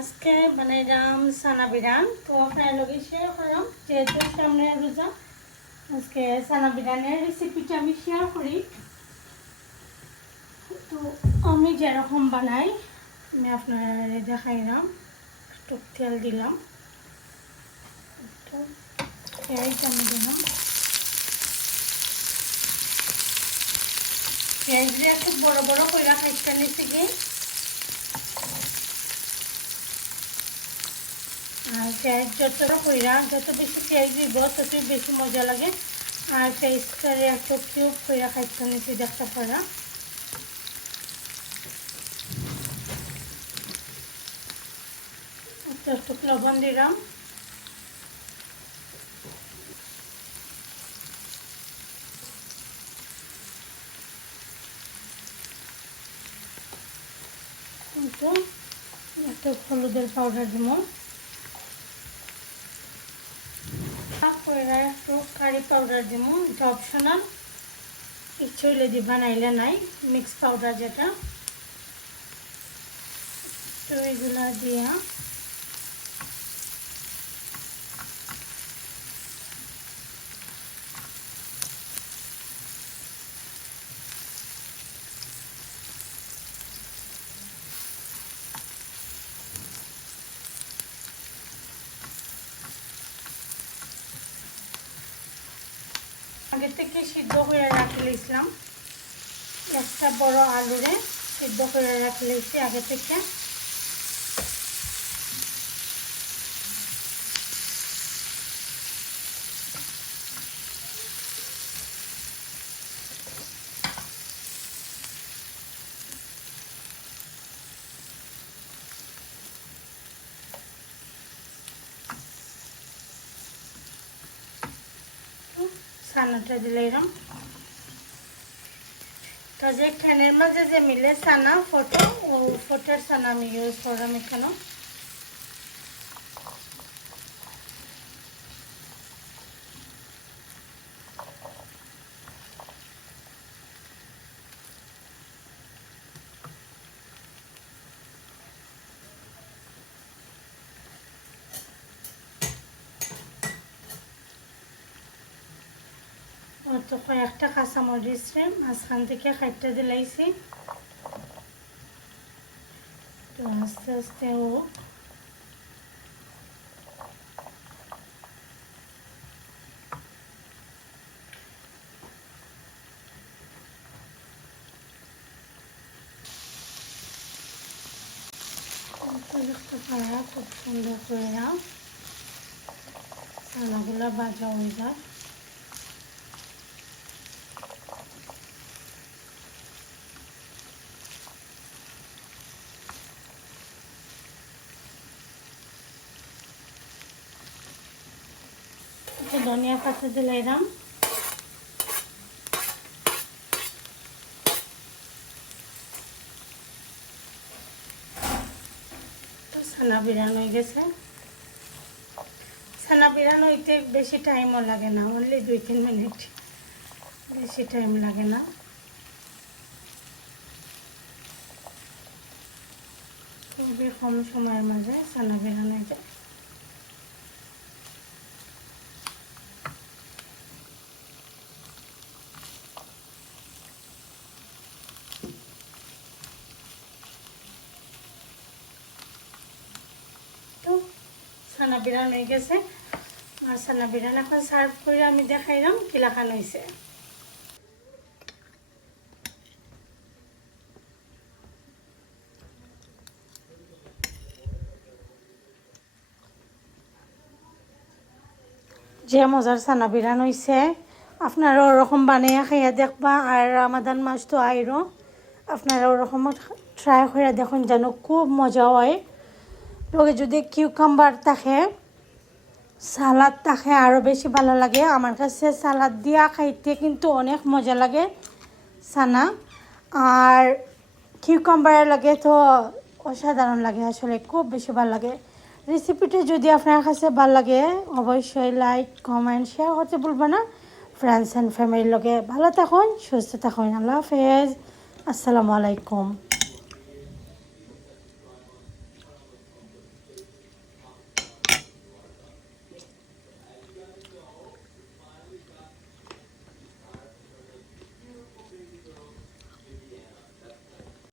আজকে বানাইলাম সানা বিরান। তো আপনার লগে শেয়ার করলাম, যেহেতু সামনে রোজা, আজকে সানা বিরানের রেসিপিটা আমি শেয়ার করি। তো আমি যেরকম বানাই আমি আপনার দেখাইলাম। একটু তেল দিলাম, একটু পেঁয়াজ আমি দিলাম। পেঁয়াজ দিয়ে খুব বড় বড় করে খাইতে নিচ্ছি কি, আর পেঁয়াজ যত বেশি পেঁয়াজ দিব তত বেশি মজা লাগে। আর পেঁয়াজটারে একটু কিউব করে খাইতে নিচ্ছি দেখতে পারা। একটু লবণ দিলাম, একটু হলুদের পাউডার দিব, একটু কারি পাউডার দিব। এটা অপশনাল, ইচ্ছে হইলে দিবা নাইলে নাই। মিক্স পাউডার যেটা, তো এইগুলা দিয়া আগে থেকে সিদ্ধ করে রাখলেছিলাম। একটা বড় আলুরে সিদ্ধ করে রাখলেছি আগে থেকে। সানাটা দিলাম। তো যে ফ্যানের মাঝে যে মিলে সানা ফটো, ও ফটোর সানা আমি ইউজ করলাম এখানে। তো কয়েকটা কাঁচামরিচ মাঝখান থেকে কাটতে দিলাইছি। তো আস্তে আস্তে ও খুব সুন্দর করে চানাগুলা ভাজা হয়ে যায়। ধনিয়া পাতা দিলাম, ছানা বিরান হয়ে গেছে। ছানা বিরান হইতে বেশি টাইমও লাগে না, অনলি 2-3 মিনিট, বেশি টাইম লাগে না। খুবই কম সময়ের মাঝে ছানা বিরান হয়ে যায়। তো ছানা বিরান হয়ে গেছে। আর ছানা বিরান এখন সার্ভ করে আমি দেখাইলাম কিলাখান হয়েছে। যে মজার ছানা বিরান হয়েছে, আপনারা ওরকম বানিয়ে খাইয়া দেখবা। আর রামাদান মাস তো আইরো, আপনারা ওরকম ট্রাই করে দেখুন, যেন খুব মজা হয়। লগে যদি কিউকাম্বার থাকে, সালাদ থাকে, আরও বেশি ভালো লাগে। আমার কাছে সালাদ দিয়া খাইতে কিন্তু অনেক মজা লাগে ছানা। আর কিউকাম্বারের লাগে তো অসাধারণ লাগে, আসলে খুব বেশি ভালো লাগে। রেসিপিটা যদি আপনার কাছে ভালো লাগে, অবশ্যই লাইক কমেন্ট শেয়ার করতে ভুলবেন না। ফ্রেন্ডস অ্যান্ড ফ্যামিলির লগে ভালো থাকুন, সুস্থ থাকুন। আল্লাহ হাফেজ, আসসালামু আলাইকুম।